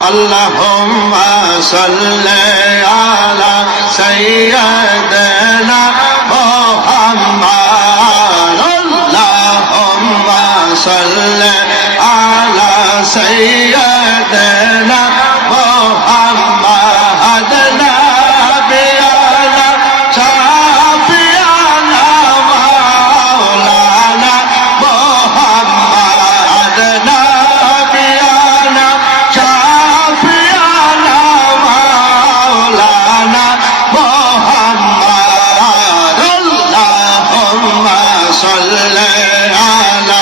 Allahumma salli ala sayyidina Muhammad. Allahumma salli ala sayyidina Muhammad. Nabiyana Shafi'ana Maulana Muhammad. Nabiyana Shafi'ana Maulana Muhammad. Allahumma salli ala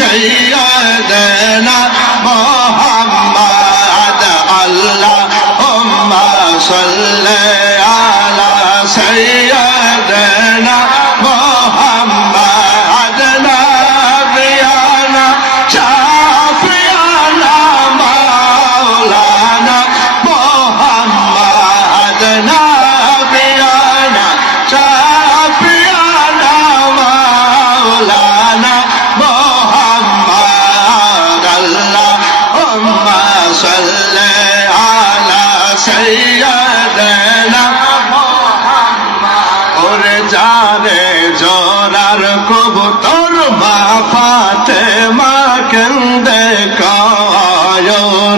sayyidina Muhammad. Allahumma salli ala sayyidina Muhammad. Nabiyana Shafi'ana Maulana Muhammad. Nabiyana Shafi'ana Maulana Muhammad. Allahumma salli ala sayyidina Muhammad. ওরে জানে জোরার কবুতর মা ফাতেমা কেন্দে কয়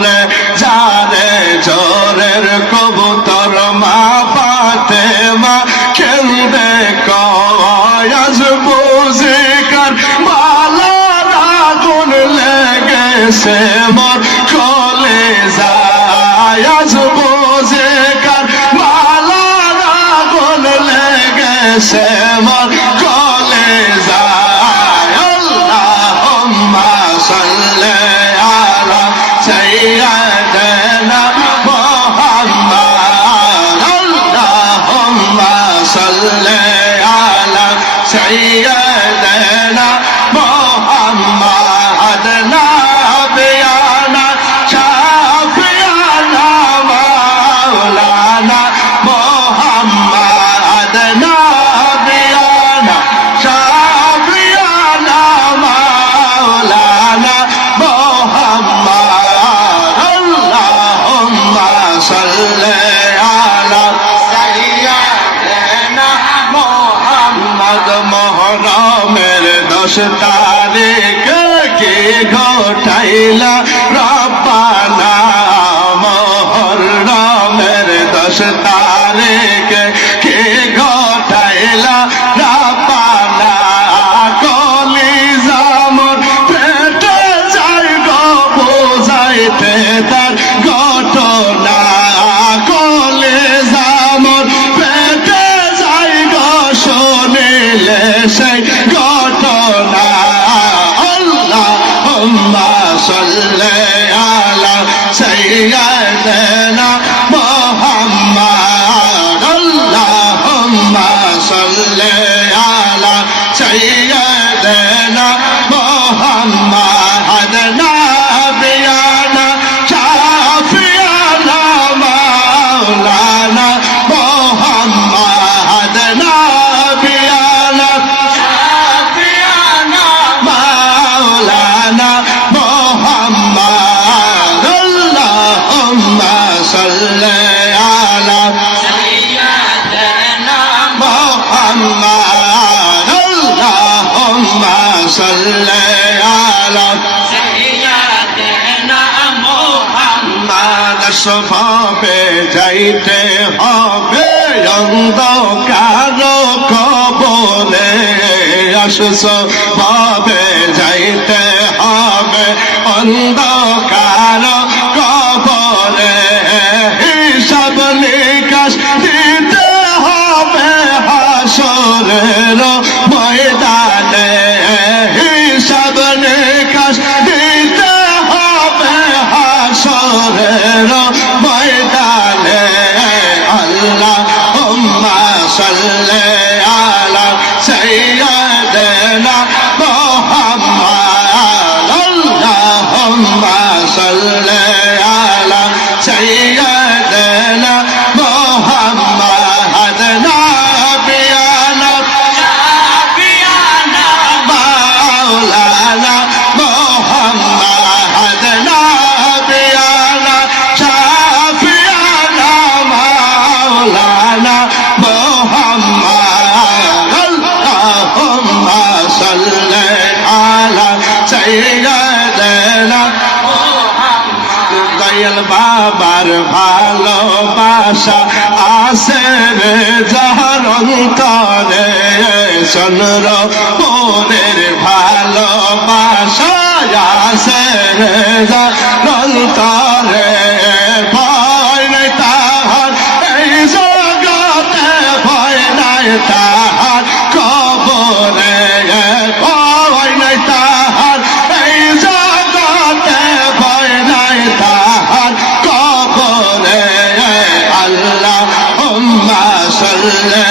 রে জানে জোরের কবুতর মা ফাতেমা কেন্দে কয় আজ বুঝি কার মালার আগুন লেগেছে মোর কলে যায় আজ বুঝি কার মালার আগুন লেগেছে মোর কলে যায় আল্লাহুম্মা সাল্লি আলা সাইয়্যিদিনা মুহাম্মাদ আল্লাহুম্মা সাল্লি আলা সাইয়্যিদিনা মুহাম্মাদ নাবিয়ানা শাফিয়ানা মাওলানা মুহাম্মাদ নাবিয়ানা শাফিয়ানা মাওলানা মুহাম্মাদ আল্লাহুম্মা সাল্লি আলা সাইয়্যিদিনা মুহাম্মাদ মুহররমের 10 তারিখ কে ঘটাইলা রব্বানা মুহররমের 10 তারিখ কে ঘটাইলা রব্বানা কলিজা মোর পেটে যাই গো বুঝাইতে তার ঘটনা কলিজা মোর পেটে যাই গো শুনিলে সেই ঘটনা আল্লাহুম্মা সাল্লি আলা সাইয়্যিদিনা মুহাম্মাদ আল্লাহুম্মা সাল্লি আলা সাইয়্যিদিনা মুহাম্মাদ নাবিয়ানা শাফিয়ানা মাওলানা মুহাম্মাদ নাবিয়ানা শাফিয়ানা মাওলানা মুহাম্মাদ আল্লাহুম্মা সাল্লি আলা সাইয়্যিদিনা মুহাম্মাদ আল্লাহুম্মা সাল্লি আলা সাইয়্যিদিনা মুহাম্মাদ সফাপে যাইতে হবে অন্ধকার কবরে আসস ভাবে যাইতে হবে অন্ধকার কবরে হিসাব নিকাশ দিতে হবে হাসরের ময়দানে হিসাব নিকাশ দিতে হবে হাসরের ময়দানে আল্লাহুম্মা সাল্লি আলা সাইয়্যিদিনা মুহাম্মাদ আল্লাহুম্মা সাল্লি দয়াল বাবার ভালোবাসা আছে রে যার অন্তরে চন্দ্র মোরের ভালোবাসা আছে রে যার অন্তরে ভয় নাই তাহার এই জগতে ভয় নাই তাহার কবরে ভয় নাই তাহার এই জগতে ভয় নাই তাহার কবরে আল্লাহ সাল্লি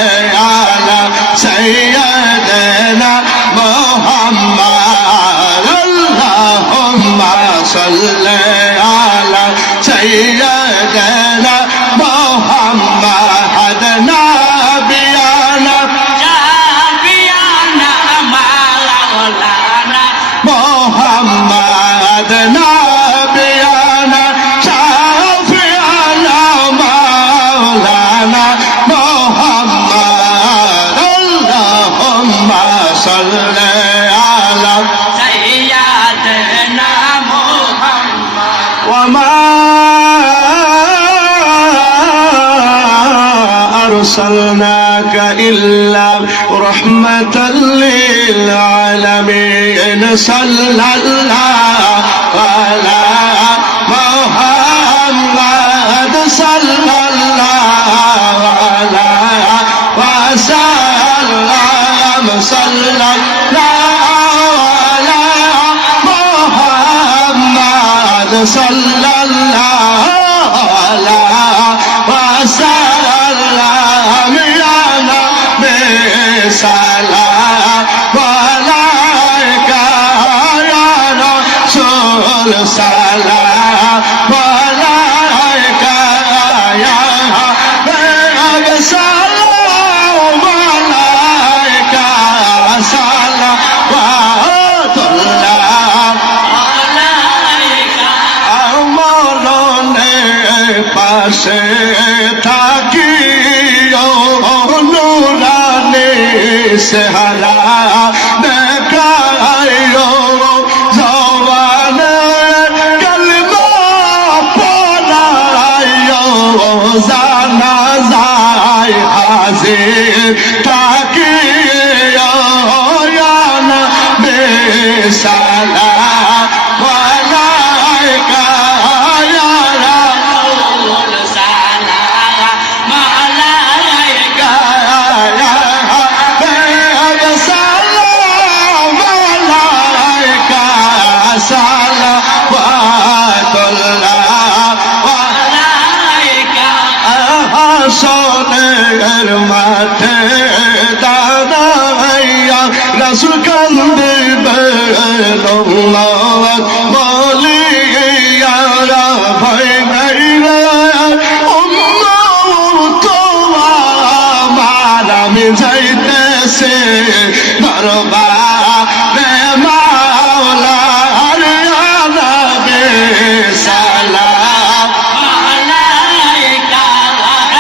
আলা সাইয়্যিদিনা মুহাম্মদ আল্লাহুম্মা সাল্লি আলা সাইয়্যিদিনা মুহাম্মদ নাবিয়ানা জাবিয়ানা মাওলানা মুহাম্মদ নাবিয়ানা শাফিয়ানা মাওলানা মুহাম্মদ আল্লাহুম্মা সাল্লি আলা সাইয়্যিদিনা মুহাম্মদ وما أرسلناك إلا رحمة للعالمين صلى الله على محمد صلى الله على وسلم صلى الله على محمد صلى الله على وسلم يا نبي سلام عليك يا رسول سلام عليك يا حبيب سلام عليك صلوات الله মরণের পাশে থাকি নুরানি চেহারা দেখাইও জওয়ানের কালিমা পড়াইও জানাজায় হাজির থাকি সালাম আলাইকা ইয়া রাসূল সালাম আলাইকা ইয়া হাবিব সালাম আলাইকা সালাওয়াতুল্লাহ আলাইকা হাসনের মাঠে দাঁড়াইয়া রাসূল কান্দিবে বলিয়া ভয় নাই রে উম্মত আমার আমি যাইতেছে দরবারে মাওলার ইয়া নবী সালাম আলাইকা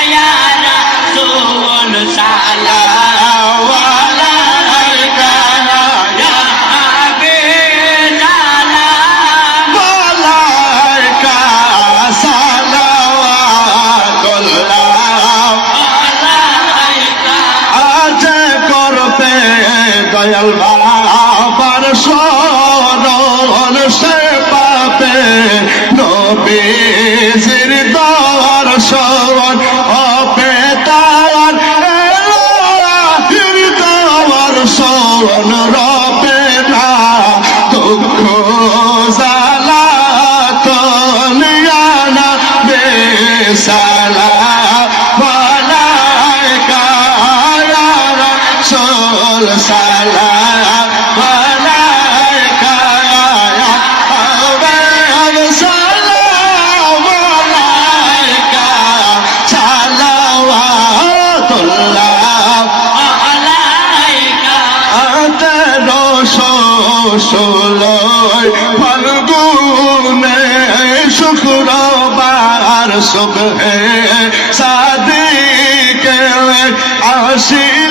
ইয়া রাসূল সালাম আলাইকা ইয়া হাবিব সালাম আলাইকা সালাওয়াতুল্লাহ আলাইকা আজ করতে দয়াল বাবার স্মরণ সে পাবে নবীজির দর্শন হবে তার এলাহির দর্শন রবে না দুঃখ জ্বালা তো নিয়ানা বেসালাম আলাইকা ইয়া রাসূল সালাম আলাইকা ইয়া হাবিব সালাম আলাইকা সালাওয়াতুল্লাহ আলাইকা ষোলোই ফাল্গুনে শুক্রবার সুবহে সাদিকে আসিল